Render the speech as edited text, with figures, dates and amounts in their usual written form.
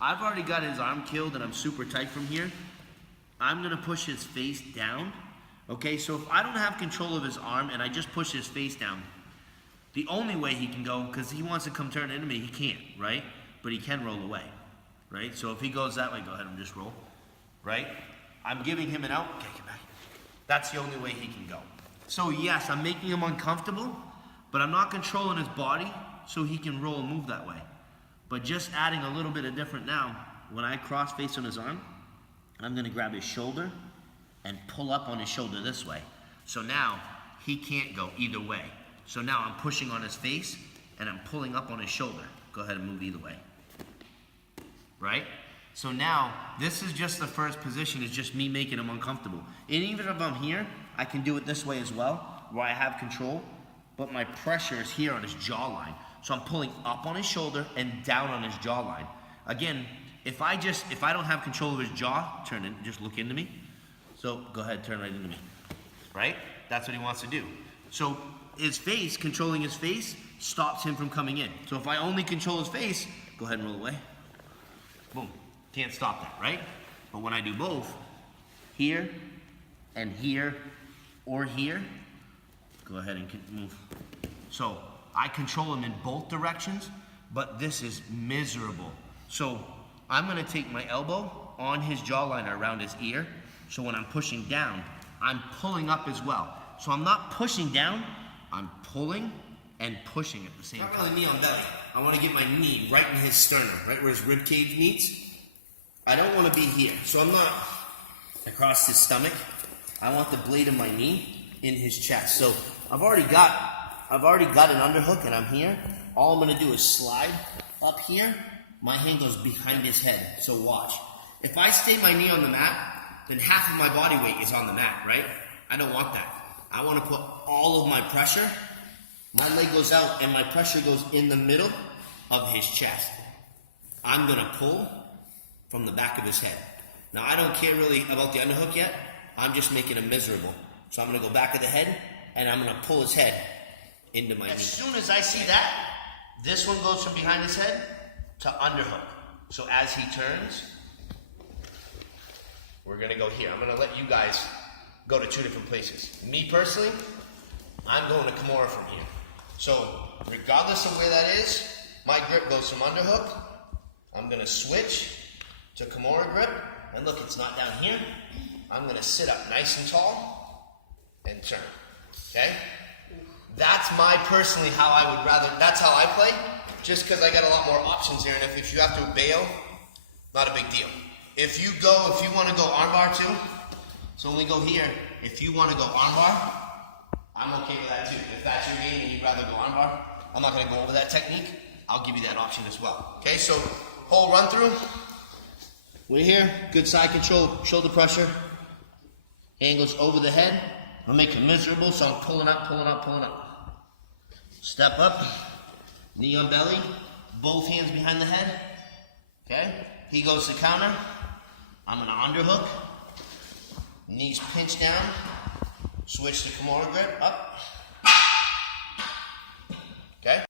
I've already got his arm killed and I'm super tight from here. I'm gonna push his face down. Okay, so if I don't have control of his arm and I just push his face down, the only way he can go, because he wants to come turn into me, he can't, right? But he can roll away, right? So if he goes that way, go ahead and just roll, right? I'm giving him an out. Okay, come back. That's the only way he can go. So yes, I'm making him uncomfortable, but I'm not controlling his body so he can roll and move that way. But just adding a little bit of different now, when I cross face on his arm, I'm gonna grab his shoulder and pull up on his shoulder this way. So now he can't go either way. So now I'm pushing on his face and I'm pulling up on his shoulder. Go ahead and move either way. Right? So now this is just the first position, is just me making him uncomfortable. And even if I'm here, I can do it this way as well, where I have control, but my pressure is here on his jawline. So I'm pulling up on his shoulder and down on his jawline. Again, if I don't have control of his jaw, just look into me. So go ahead, turn right into me, right? That's what he wants to do. So his face, controlling his face, stops him from coming in. So if I only control his face, go ahead and roll away. Boom, can't stop that, right? But when I do both, here and here or here, go ahead and move. So I control him in both directions, but this is miserable. So I'm gonna take my elbow on his jawline around his ear, so when I'm pushing down, I'm pulling up as well. So I'm not pushing down, I'm pulling and pushing at the same time. Not really knee on belly. I wanna get my knee right in his sternum, right where his rib cage meets. I don't wanna be here, so I'm not across his stomach. I want the blade of my knee in his chest. So I've already got an underhook and I'm here. All I'm gonna do is slide up here. My hand goes behind his head, so watch. If I stay my knee on the mat, then half of my body weight is on the mat, right? I don't want that. I want to put all of my pressure. My leg goes out and my pressure goes in the middle of his chest. I'm gonna pull from the back of his head. Now I don't care really about the underhook yet. I'm just making him miserable. So I'm gonna go back of the head and I'm gonna pull his head into my knee. As soon as I see that, this one goes from behind his head to underhook. So as he turns, we're gonna go here. I'm gonna let you guys go to two different places. Me personally, I'm going to Kimura from here. So regardless of where that is, my grip goes from underhook. I'm gonna switch to Kimura grip, and look, it's not down here. I'm gonna sit up nice and tall and turn, okay? That's personally how I would rather, that's how I play, just because I got a lot more options here, and if you have to bail, not a big deal. If you want to go armbar too, so when we go here, if you want to go armbar, I'm okay with that too. If that's your game and you'd rather go armbar, I'm not going to go over that technique. I'll give you that option as well. Okay, so whole run through. We're here, good side control, shoulder pressure. Hand goes over the head. I'll make him miserable, so I'm pulling up, pulling up, pulling up. Step up, knee on belly, both hands behind the head. Okay, he goes to counter. I'm gonna underhook, knees pinch down, switch to Kimura grip, up,